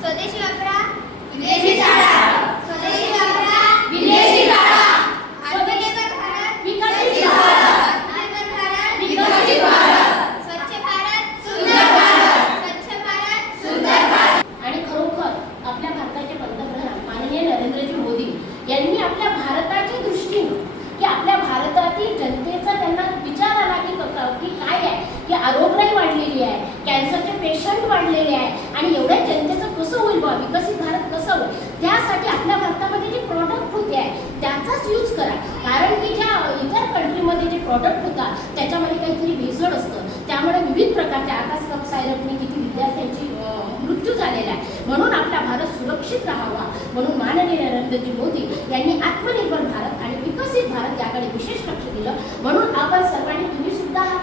स्वदेशी वापरा, विदेशी टाळा. स्वदेशी वापरा, विदेशी टाळा. आत्मनिर्भर भारत, विकसित भारत. आत्मनिर्भर भारत, विकसित भारत. स्वच्छ भारत, सुंदर भारत. स्वच्छ भारत, सुंदर भारत. आणि खरोखर आपल्या भारताचे पंतप्रधान माननीय नरेंद्रजी मोदी यांनी आपल्या भारताच्या दृष्टीने की आपल्या भारतातील जनतेचा त्यांना विचार आला की काय आहे की आरोग्यही वाढलेली आहे, कॅन्सरचे पेशंट वाढलेले आहे आणि एवढ्या जनतेचं कसं होईल बा विकसित भारत कसं होईल, त्यासाठी आपल्या भारतामध्ये जे प्रॉडक्ट होते आहे त्याचाच यूज करा. कारण की ज्या इतर कंट्रीमध्ये जे प्रॉडक्ट होतात त्याच्यामध्ये काहीतरी भेसळ असतं, त्यामुळे विविध प्रकारच्या आता सब सायरपने किती विद्यार्थ्यांची मृत्यू झालेला आहे. म्हणून आपला भारत सुरक्षित राहावा म्हणून माननीय नरेंद्रजी मोदी यांनी आत्मनिर्भर भारत आणि विकसित भारत याकडे विशेष लक्ष दिलं. म्हणून आपण सर्वांनी तुम्ही सुद्धा हा